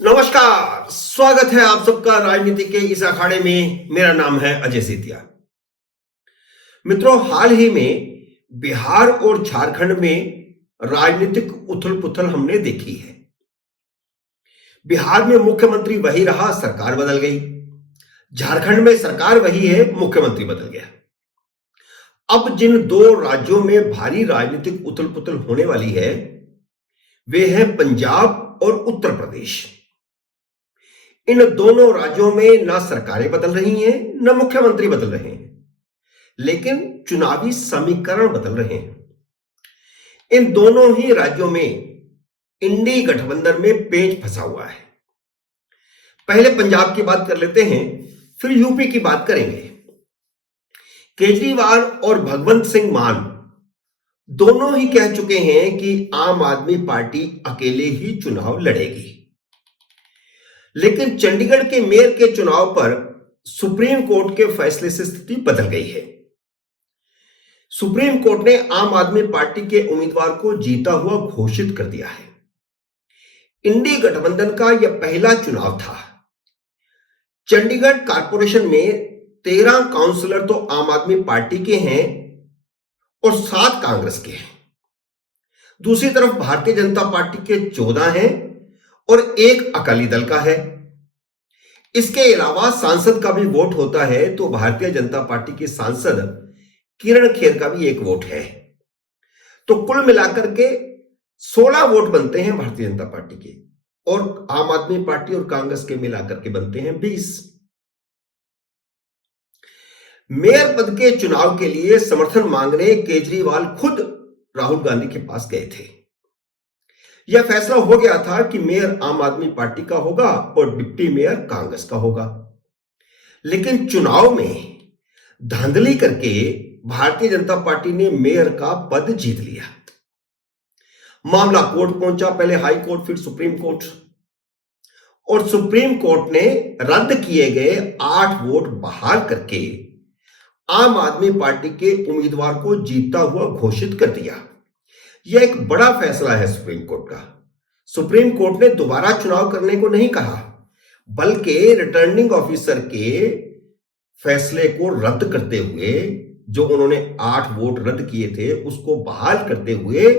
नमस्कार, स्वागत है आप सबका राजनीति के इस अखाड़े में। मेरा नाम है अजय सेतिया। मित्रों, हाल ही में बिहार और झारखंड में राजनीतिक उथल पुथल हमने देखी है। बिहार में मुख्यमंत्री वही रहा, सरकार बदल गई। झारखंड में सरकार वही है, मुख्यमंत्री बदल गया। अब जिन दो राज्यों में भारी राजनीतिक उथल पुथल होने वाली है वे हैं पंजाब और उत्तर प्रदेश। इन दोनों राज्यों में ना सरकारें बदल रही हैं, ना मुख्यमंत्री बदल रहे हैं, लेकिन चुनावी समीकरण बदल रहे हैं। इन दोनों ही राज्यों में इंडी गठबंधन में पेंच फंसा हुआ है। पहले पंजाब की बात कर लेते हैं, फिर यूपी की बात करेंगे। केजरीवाल और भगवंत सिंह मान दोनों ही कह चुके हैं कि आम आदमी पार्टी अकेले ही चुनाव लड़ेगी। लेकिन चंडीगढ़ के मेयर के चुनाव पर सुप्रीम कोर्ट के फैसले से स्थिति बदल गई है। सुप्रीम कोर्ट ने आम आदमी पार्टी के उम्मीदवार को जीता हुआ घोषित कर दिया है। इंडी गठबंधन का यह पहला चुनाव था। चंडीगढ़ कारपोरेशन में 13 काउंसलर तो आम आदमी पार्टी के हैं और 7 कांग्रेस के हैं। दूसरी तरफ भारतीय जनता पार्टी के 14 हैं और 1 अकाली दल का है। इसके अलावा सांसद का भी वोट होता है, तो भारतीय जनता पार्टी की सांसद किरण खेर का भी 1 वोट है। तो कुल मिलाकर के 16 वोट बनते हैं भारतीय जनता पार्टी के, और आम आदमी पार्टी और कांग्रेस के मिलाकर के बनते हैं 20। मेयर पद के चुनाव के लिए समर्थन मांगने केजरीवाल खुद राहुल गांधी के पास गए थे। यह फैसला हो गया था कि मेयर आम आदमी पार्टी का होगा और डिप्टी मेयर कांग्रेस का होगा। लेकिन चुनाव में धांधली करके भारतीय जनता पार्टी ने मेयर का पद जीत लिया। मामला कोर्ट पहुंचा, पहले हाई कोर्ट फिर सुप्रीम कोर्ट, और सुप्रीम कोर्ट ने रद्द किए गए 8 वोट बहाल करके आम आदमी पार्टी के उम्मीदवार को जीता हुआ घोषित कर दिया। यह एक बड़ा फैसला है सुप्रीम कोर्ट का। सुप्रीम कोर्ट ने दोबारा चुनाव करने को नहीं कहा, बल्कि रिटर्निंग ऑफिसर के फैसले को रद्द करते हुए, जो उन्होंने 8 वोट रद्द किए थे उसको बहाल करते हुए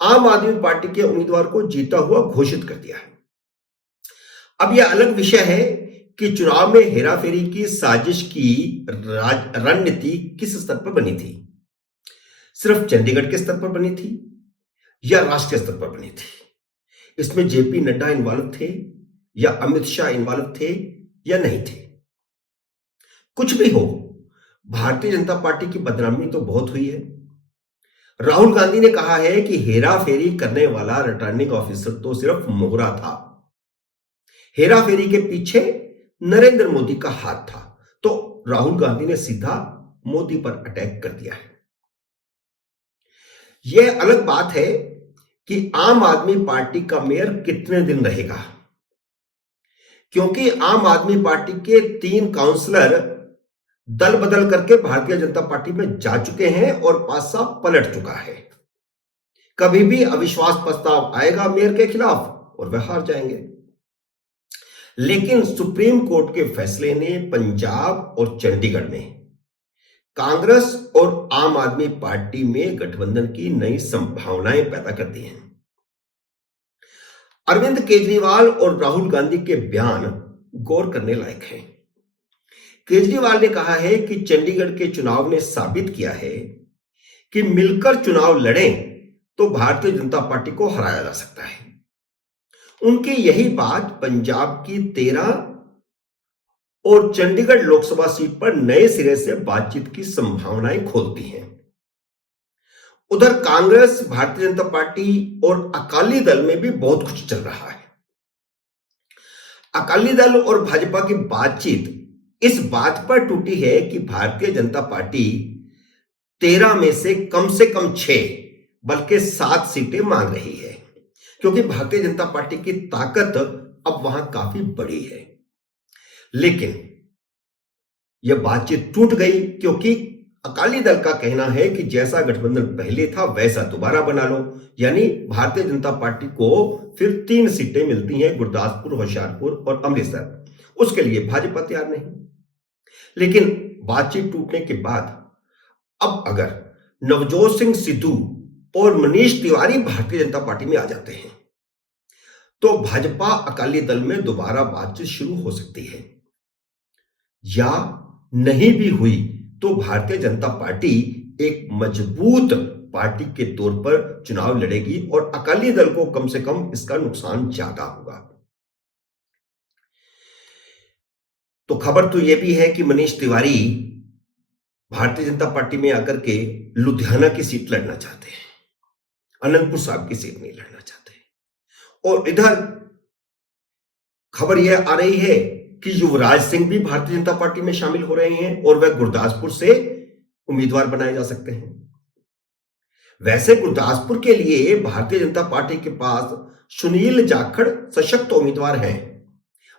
आम आदमी पार्टी के उम्मीदवार को जीता हुआ घोषित कर दिया। अब यह अलग विषय है कि चुनाव में हेराफेरी की साजिश की रणनीति किस स्तर पर बनी थी। सिर्फ चंडीगढ़ के स्तर पर बनी थी या राष्ट्रीय स्तर पर बनी थी? इसमें जेपी नड्डा इन्वॉल्व थे या अमित शाह इन्वॉल्व थे या नहीं थे? कुछ भी हो, भारतीय जनता पार्टी की बदनामी तो बहुत हुई है। राहुल गांधी ने कहा है कि हेराफेरी करने वाला रिटर्निंग ऑफिसर तो सिर्फ मोहरा था, हेराफेरी के पीछे नरेंद्र मोदी का हाथ था। तो राहुल गांधी ने सीधा मोदी पर अटैक कर दिया है। यह अलग बात है कि आम आदमी पार्टी का मेयर कितने दिन रहेगा, क्योंकि आम आदमी पार्टी के 3 काउंसलर दल बदल करके भारतीय जनता पार्टी में जा चुके हैं और पासा पलट चुका है। कभी भी अविश्वास प्रस्ताव आएगा मेयर के खिलाफ और वह हार जाएंगे। लेकिन सुप्रीम कोर्ट के फैसले ने पंजाब और चंडीगढ़ में कांग्रेस और आम आदमी पार्टी में गठबंधन की नई संभावनाएं पैदा कर दी हैं। अरविंद केजरीवाल और राहुल गांधी के बयान गौर करने लायक हैं। केजरीवाल ने कहा है कि चंडीगढ़ के चुनाव ने साबित किया है कि मिलकर चुनाव लड़ें तो भारतीय जनता पार्टी को हराया जा सकता है। उनकी यही बात पंजाब की 13 और चंडीगढ़ लोकसभा सीट पर नए सिरे से बातचीत की संभावनाएं खोलती हैं। उधर कांग्रेस, भारतीय जनता पार्टी और अकाली दल में भी बहुत कुछ चल रहा है। अकाली दल और भाजपा की बातचीत इस बात पर टूटी है कि भारतीय जनता पार्टी 13 में से कम 6 बल्कि 7 सीटें मांग रही है, क्योंकि भारतीय जनता पार्टी की ताकत अब वहां काफी बड़ी है। लेकिन यह बातचीत टूट गई क्योंकि अकाली दल का कहना है कि जैसा गठबंधन पहले था वैसा दोबारा बना लो, यानी भारतीय जनता पार्टी को फिर 3 सीटें मिलती हैं, गुरदासपुर, होशियारपुर और अमृतसर। उसके लिए भाजपा तैयार नहीं। लेकिन बातचीत टूटने के बाद अब अगर नवजोत सिंह सिद्धू और मनीष तिवारी भारतीय जनता पार्टी में आ जाते हैं तो भाजपा अकाली दल में दोबारा बातचीत शुरू हो सकती है, या नहीं भी हुई तो भारतीय जनता पार्टी एक मजबूत पार्टी के तौर पर चुनाव लड़ेगी और अकाली दल को कम से कम इसका नुकसान ज्यादा होगा। तो खबर तो यह भी है कि मनीष तिवारी भारतीय जनता पार्टी में आकर के लुधियाना की सीट लड़ना चाहते हैं, अनंतपुर साहब की सीट नहीं लड़ना चाहते। और इधर खबर यह आ रही है कि युवराज सिंह भी भारतीय जनता पार्टी में शामिल हो रहे हैं और वह गुरदासपुर से उम्मीदवार बनाए जा सकते हैं। वैसे गुरदासपुर के लिए भारतीय जनता पार्टी के पास सुनील जाखड़ सशक्त उम्मीदवार हैं।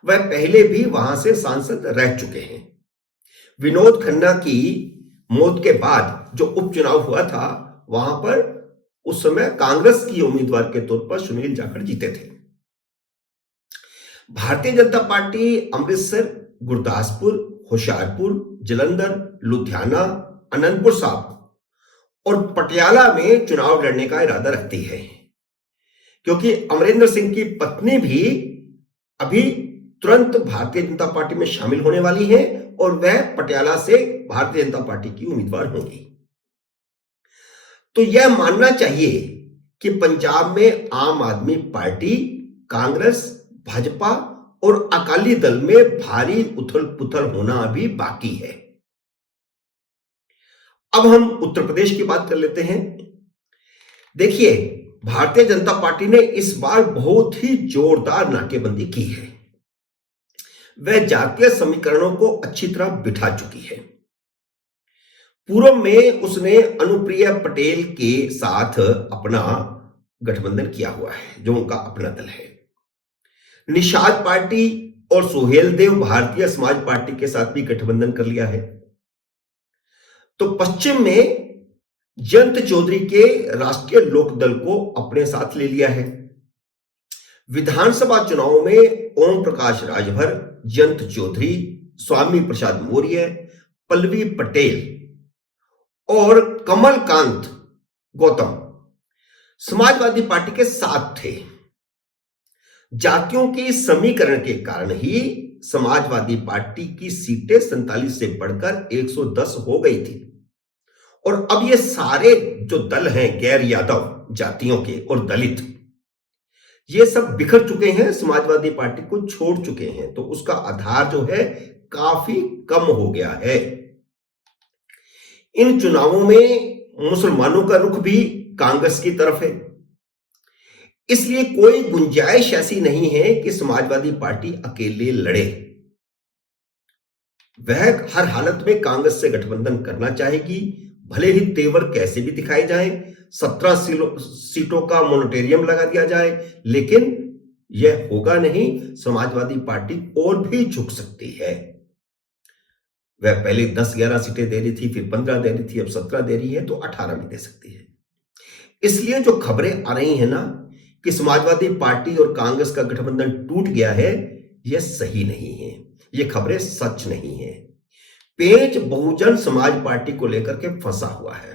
वह पहले भी वहां से सांसद रह चुके हैं। विनोद खन्ना की मौत के बाद जो उपचुनाव हुआ था वहां पर उस समय कांग्रेस की उम्मीदवार के तौर पर सुनील जाखड़ जीते थे। भारतीय जनता पार्टी अमृतसर, गुरदासपुर, होशियारपुर, जालंधर, लुधियाना, अनंतपुर साहब और पटियाला में चुनाव लड़ने का इरादा रखती है, क्योंकि अमरिंदर सिंह की पत्नी भी अभी तुरंत भारतीय जनता पार्टी में शामिल होने वाली है और वह पटियाला से भारतीय जनता पार्टी की उम्मीदवार होंगी। तो यह मानना चाहिए कि पंजाब में आम आदमी पार्टी, कांग्रेस, भाजपा और अकाली दल में भारी उथल पुथल होना अभी बाकी है। अब हम उत्तर प्रदेश की बात कर लेते हैं। देखिए, भारतीय जनता पार्टी ने इस बार बहुत ही जोरदार नाकेबंदी की है। वह जातीय समीकरणों को अच्छी तरह बिठा चुकी है। पूर्व में उसने अनुप्रिया पटेल के साथ अपना गठबंधन किया हुआ है, जो उनका अपना दल है। निषाद पार्टी और सोहेल देव भारतीय समाज पार्टी के साथ भी गठबंधन कर लिया है। तो पश्चिम में जयंत चौधरी के राष्ट्रीय लोकदल को अपने साथ ले लिया है। विधानसभा चुनाव में ओम प्रकाश राजभर, जयंत चौधरी, स्वामी प्रसाद मौर्य, पल्लवी पटेल और कमलकांत गौतम समाजवादी पार्टी के साथ थे। जातियों के समीकरण के कारण ही समाजवादी पार्टी की सीटें 47 से बढ़कर 110 हो गई थी। और अब ये सारे जो दल हैं गैर यादव जातियों के और दलित, ये सब बिखर चुके हैं, समाजवादी पार्टी को छोड़ चुके हैं। तो उसका आधार जो है काफी कम हो गया है। इन चुनावों में मुसलमानों का रुख भी कांग्रेस की तरफ है। इसलिए कोई गुंजाइश ऐसी नहीं है कि समाजवादी पार्टी अकेले लड़े। वह हर हालत में कांग्रेस से गठबंधन करना चाहेगी, भले ही तेवर कैसे भी दिखाए जाएं, 17 सीटों का मोनेटेरियम लगा दिया जाए, लेकिन यह होगा नहीं। समाजवादी पार्टी और भी झुक सकती है। वह पहले 10-11 सीटें दे रही थी, फिर 15 दे रही थी, अब 17 दे रही है, तो 18 भी दे सकती है। इसलिए जो खबरें आ रही हैं ना कि समाजवादी पार्टी और कांग्रेस का गठबंधन टूट गया है, यह सही नहीं है। ये खबरें सच नहीं है। पेच बहुजन समाज पार्टी को लेकर के फंसा हुआ है।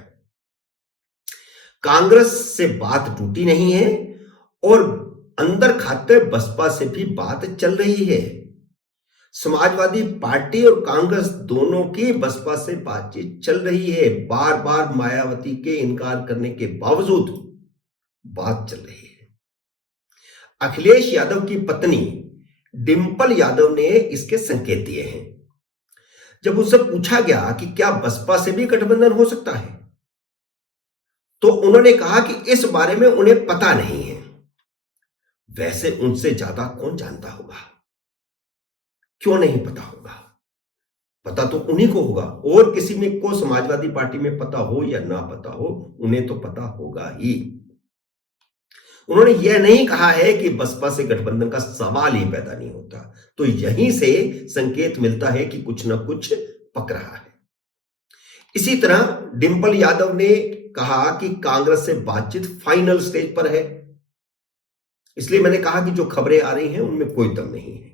कांग्रेस से बात टूटी नहीं है और अंदर खाते बसपा से भी बात चल रही है। समाजवादी पार्टी और कांग्रेस दोनों की बसपा से बातचीत चल रही है। बार बार मायावती के इनकार करने के बावजूद बात चल रही है। अखिलेश यादव की पत्नी डिंपल यादव ने इसके संकेत दिए हैं। जब उससे पूछा गया कि क्या बसपा से भी गठबंधन हो सकता है, तो उन्होंने कहा कि इस बारे में उन्हें पता नहीं है। वैसे उनसे ज्यादा कौन जानता होगा? क्यों नहीं पता होगा? पता तो उन्हीं को होगा, और किसी में को समाजवादी पार्टी में पता हो या ना पता हो, उन्हें तो पता होगा ही। उन्होंने यह नहीं कहा है कि बसपा से गठबंधन का सवाल ही पैदा नहीं होता। तो यहीं से संकेत मिलता है कि कुछ ना कुछ पक रहा है। इसी तरह डिंपल यादव ने कहा कि कांग्रेस से बातचीत फाइनल स्टेज पर है। इसलिए मैंने कहा कि जो खबरें आ रही हैं उनमें कोई दम नहीं है।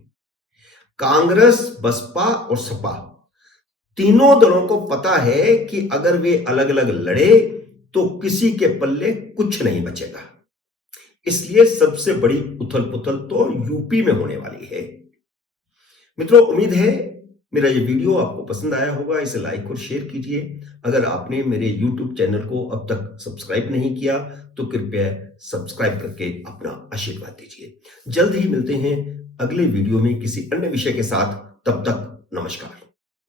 कांग्रेस, बसपा और सपा तीनों दलों को पता है कि अगर वे अलग अलग लड़े तो किसी के पल्ले कुछ नहीं बचेगा। इसलिए सबसे बड़ी उथल पुथल तो यूपी में होने वाली है। मित्रों, उम्मीद है मेरा ये वीडियो आपको पसंद आया होगा। इसे लाइक और शेयर कीजिए। अगर आपने मेरे YouTube चैनल को अब तक सब्सक्राइब नहीं किया तो कृपया सब्सक्राइब करके अपना आशीर्वाद दीजिए। जल्द ही मिलते हैं अगले वीडियो में किसी अन्य विषय के साथ। तब तक नमस्कार।